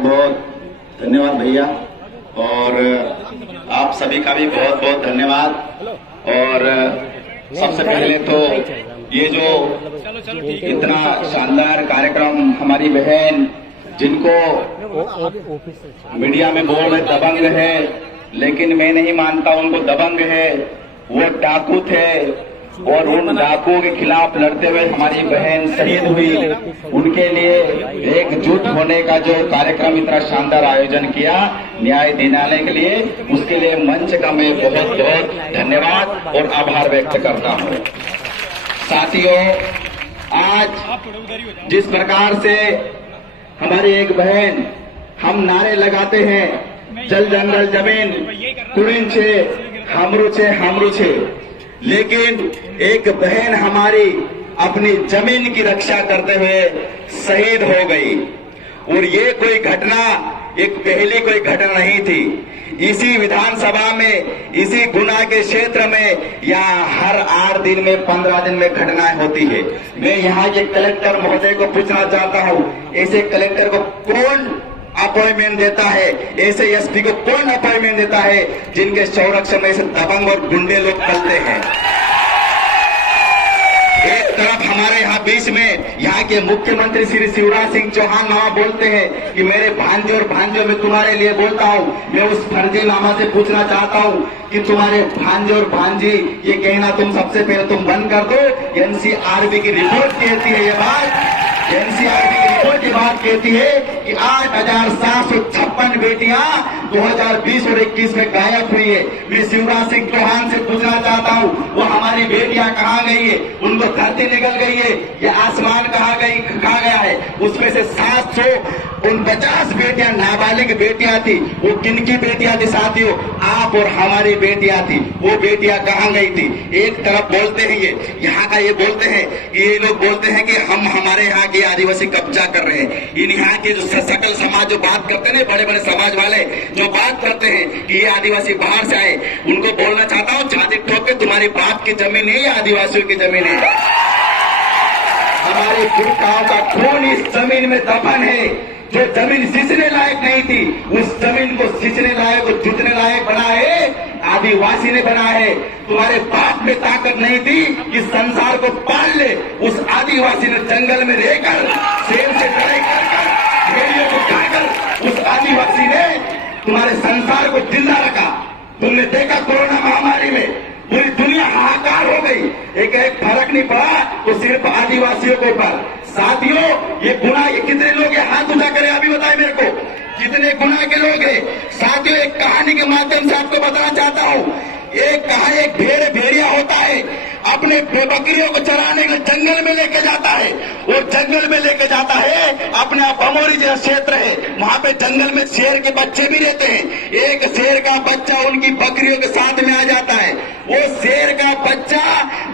बहुत धन्यवाद भैया, और आप सभी का भी बहुत बहुत धन्यवाद। और सबसे पहले तो ये जो इतना शानदार कार्यक्रम हमारी बहन, जिनको मीडिया में बोल रहे दबंग है, लेकिन मैं नहीं मानता उनको दबंग है, वो डाकू थे, और उन डाकुओं के खिलाफ लड़ते हुए हमारी बहन शहीद हुई। उनके लिए एकजुट होने का जो कार्यक्रम इतना शानदार आयोजन किया न्याय दिलाने के लिए, उसके लिए मंच का मैं बहुत बहुत धन्यवाद और आभार व्यक्त करता हूँ। साथियों, आज जिस प्रकार से हमारी एक बहन, हम नारे लगाते हैं जल जंगल जमीन कुरिन छे हमरू छे हमरू छे, लेकिन एक बहन हमारी अपनी जमीन की रक्षा करते हुए शहीद हो गई। और ये कोई घटना एक पहली कोई घटना नहीं थी। इसी विधानसभा में, इसी गुना के क्षेत्र में यहाँ हर 8 दिन में 15 दिन में घटनाएं होती है। मैं यहाँ के कलेक्टर महोदय को पूछना चाहता हूँ, ऐसे कलेक्टर को कौन अपॉइंटमेंट देता है, ऐसे एसपी को कौन अपॉइंटमेंट देता है जिनके संरक्षण में ऐसे दबंग और गुंडे लोग चलते हैं। एक तरफ हमारे यहाँ बीच में यहाँ के मुख्यमंत्री श्री शिवराज सिंह चौहान वहाँ बोलते हैं कि मेरे भांजे और भांजों में तुम्हारे लिए बोलता हूँ। मैं उस फर्जीनामा से पूछना चाहता हूँ कि तुम्हारे भांजे और भांजी ये कहना तुम सबसे पहले तुम बंद कर दो। एनसीआरबी की रिपोर्ट कहती है ये बात, एनसीआरबी की रिपोर्ट की बात कहती है कि 8,756 बेटियां 2020 और 21 में गायब हुई है। मैं शिवराज सिंह चौहान से पूछना चाहता हूँ, वो हमारी बेटियां कहाँ गई है? उनको धरती निकल गई है या आसमान कहाँ गया है? उसमें से 749 बेटियां नाबालिग बेटियां थी। वो किनकी बेटियां थी साथियों? आप और हमारी बेटियां थी। वो बेटियां कहाँ गई थी? एक तरफ बोलते हैं ये यहाँ का, ये बोलते हैं, ये लोग बोलते हैं कि हम हमारे यहाँ के आदिवासी कब्जा कर रहे हैं। इन यहाँ के जो सकल समाज जो बात करते हैं, बड़े बड़े समाज वाले जो बात करते हैं कि ये आदिवासी बाहर से आए, उनको बोलना चाहता हूँ, छाती ठोक के तुम्हारी बाप की जमीन है, ये आदिवासियों की जमीन है। हमारे पुरखाओं का खून इस जमीन में दफन है। जो जमीन सींचने लायक नहीं थी, उस जमीन को सींचने लायक और जुतने लायक बना है आदिवासी ने बना है। तुम्हारे बाप में ताकत नहीं थी कि संसार को पाल ले, उस आदिवासी ने जंगल में रहकर शेर से लड़ाई कर भेड़ियों को खाकर उस आदिवासी ने तुम्हारे संसार को जिंदा रखा। तुमने देखा कोरोना महामारी में पूरी दुनिया हाहाकार हो गई, एक फर्क नहीं पड़ा तो सिर्फ आदिवासियों के ऊपर। साथियों, ये गुना, ये कितने लोग हैं? हाथ उठा करें, अभी बताए मेरे को कितने गुना के लोग हैं। साथियों, एक कहानी के माध्यम से आपको बताना चाहता हूँ। एक भेड़िया होता है, अपने बकरियों को चराने के लिए जंगल में लेके जाता है, और जंगल में लेके जाता है अपने भमोरी जैसा क्षेत्र है, वहां पे जंगल में शेर के बच्चे भी रहते हैं। एक शेर का बच्चा उनकी बकरियों के साथ में आ जाता है। वो शेर का बच्चा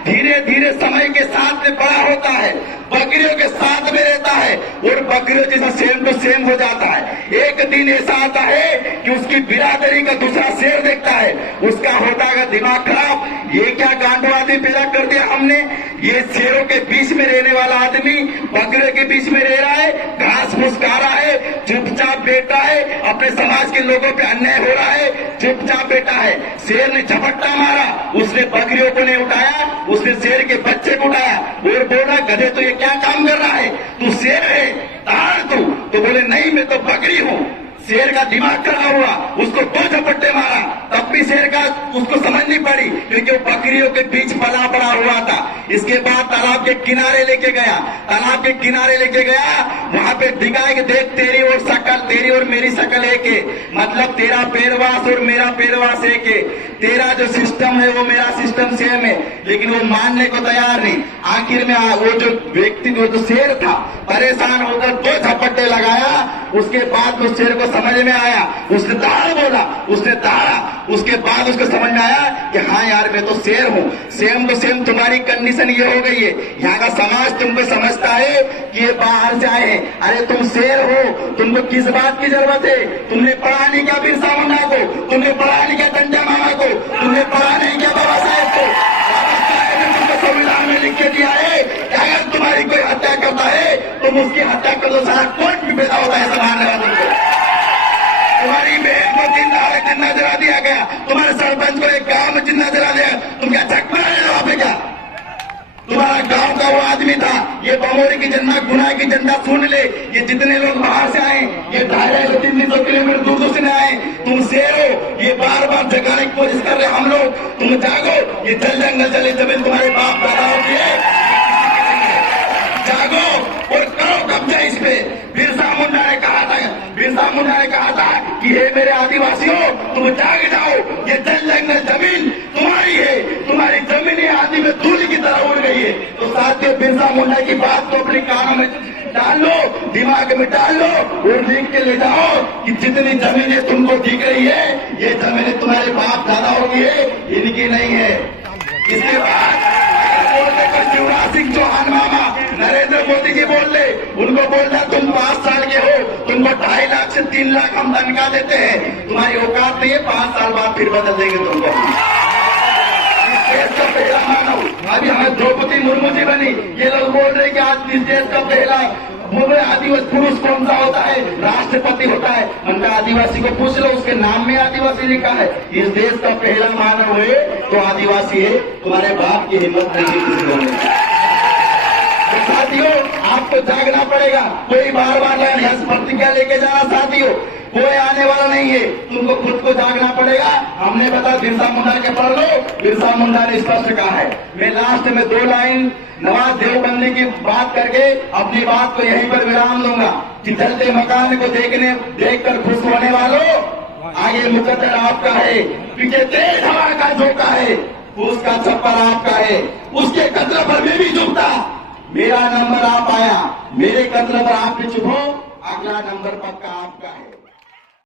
धीरे धीरे समय के साथ में बड़ा होता है, बकरियों के साथ में रहता है, और बकरियों जैसा सेम टू सेम हो जाता है। एक दिन ऐसा आता है कि उसकी बिरादरी का दूसरा शेर देखता है, उसका होता है दिमाग खराब, ये क्या गांडू आदमी पैदा कर दिया हमने। ये शेरों के बीच में रहने वाला आदमी बकरियों के बीच में रह रहा है, घास फूस खा रहा है, चुपचाप बैठा है, अपने समाज के लोगों पे अन्याय हो रहा है, चुपचाप बैठा है। शेर ने झपट्टा मारा, उसने बकरियों को नहीं उठाया, उसने शेर के बच्चे को उठाया और बोला, गधे तो ये क्या काम कर रहा है, तू शेर है, ताड़ तू। तो बोले नहीं, मैं तो बकरी हूँ। शेर का दिमाग खराब हुआ, उसको 2 झपट्टे मारा, तब भी शेर का उसको समझ नहीं पड़ी, क्योंकि वो बकरियों के बीच पला पड़ा हुआ था। इसके बाद तालाब के किनारे लेके गया, तालाब के किनारे लेके गया, वहां पे दिखाया कि देख तेरी और शकल, तेरी और मेरी शकल एक है, मतलब तेरा पैरवास और मेरा पैरवास एक है, तेरा जो सिस्टम है वो मेरा सिस्टम सेम है। लेकिन वो मानने को तैयार नहीं। आखिर में वो जो व्यक्ति, वो जो शेर था, परेशान होकर 2 झपट्टे लगाया। उसके बाद उस शेर को समझ में आया, उसने दहाड़ बोला, उसने दहाड़ा, उसके बाद उसको समझ में आया कि हाँ यार, मैं तो शेर हूँ। सेम तो सेम तुम्हारी कंडीशन ये हो गई है। यहाँ का समाज तुमको समझता है कि ये बाहर से आए हैं। अरे तुम शेर हो, तुमको किस बात की जरूरत है? तुमने पढ़ा नहीं क्या बिरसा मुंडा को? तुमने पढ़ा नहीं क्या डंडा मामा को? तुमने पढ़ा नहीं क्या बाबा साहेब को? बाबा साहेब ने तुमको संविधान में लिख के दिया है कि अगर तुम्हारी कोई हत्या करता है तुम उसकी हत्या कर दो, सारा कोर्ट भी पैदा होता है संभालने वाले को। जिंदा जला दिया गया, तुम्हारे सरपंच को एक गांव में जिंदा जला दिया, तुम क्या चकमा है वहां पे क्या? तुम्हारा गांव का वो आदमी था। ये बमोरी की जनता, गुना की जनता सुन ले, ये जितने लोग बाहर से आए, ये 250-300 किलोमीटर दूर दूर से आए, तुम शेर हो, ये बार बार जगाने की कोशिश कर रहे हम लोग, तुम जागो, ये जल जंगल जले जमीन तुम्हारे बाप दादाओं की है, जागो और करो कब्जा इस पे। बिरसा मुंडा ने कहा था कि हे मेरे आदिवासियों, तुम जाग जाओ, ये जल जंगल जमीन तुम्हारी है, तुम्हारी जमीन आदि में धूल की तरह उड़ गई है। तो साथियों, बिरसा मुंडा की बात को अपने कानों में डाल लो, दिमाग में डाल लो और लिख के ले जाओ कि जितनी जमीनें तुमको दिख रही है, ये जमीनें तुम्हारे बाप दादाओं की है, इनकी नहीं है। इसके बाद शिवराज सिंह चौहान मामा नरेंद्र मोदी की बोल ले, उनको बोलना तुम 5 साल के हो, तुमको 2.5 लाख से 3 लाख हम तनख्वाह देते हैं, तुम्हारी औकात नहीं है, 5 साल बाद फिर बदल देंगे तुमको। देश का पहला मानव अभी हमें द्रौपदी मुर्मू जी बनी, ये लोग बोल रहे कि आज इस देश का पहला आदिवासी पुरुष कौन सा होता है? राष्ट्रपति होता है। उनका आदिवासी को पूछ लो, उसके नाम में आदिवासी लिखा है। इस देश का पहला मानव है तो आदिवासी है, तुम्हारे बाप की हिम्मत नहीं है किसी को। तो साथियों, आपको जागना पड़ेगा, कोई बार बार प्रतिज्ञा लेके जाना साथियों, कोई आने वाला नहीं है, तुमको खुद को जागना पड़ेगा। हमने बताया बिरसा मुंडा के पढ़ लो, बिरसा मुंडा ने स्पष्ट कहा है। मैं लास्ट में 2 लाइन नवाज देवबंदी की बात करके अपनी बात को यहीं पर विराम दूंगा कि जलते मकान को देखकर खुश होने वालों, आगे मुकद्दर आपका है, पीछे तेज हवा का झोंका है, उसका छप्पर आपका है, उसके कदर पर मैं भी झुकता, मेरा नंबर आप आया, मेरे कदर पर आप भी चुप हो, अगला नंबर पक्का आपका है।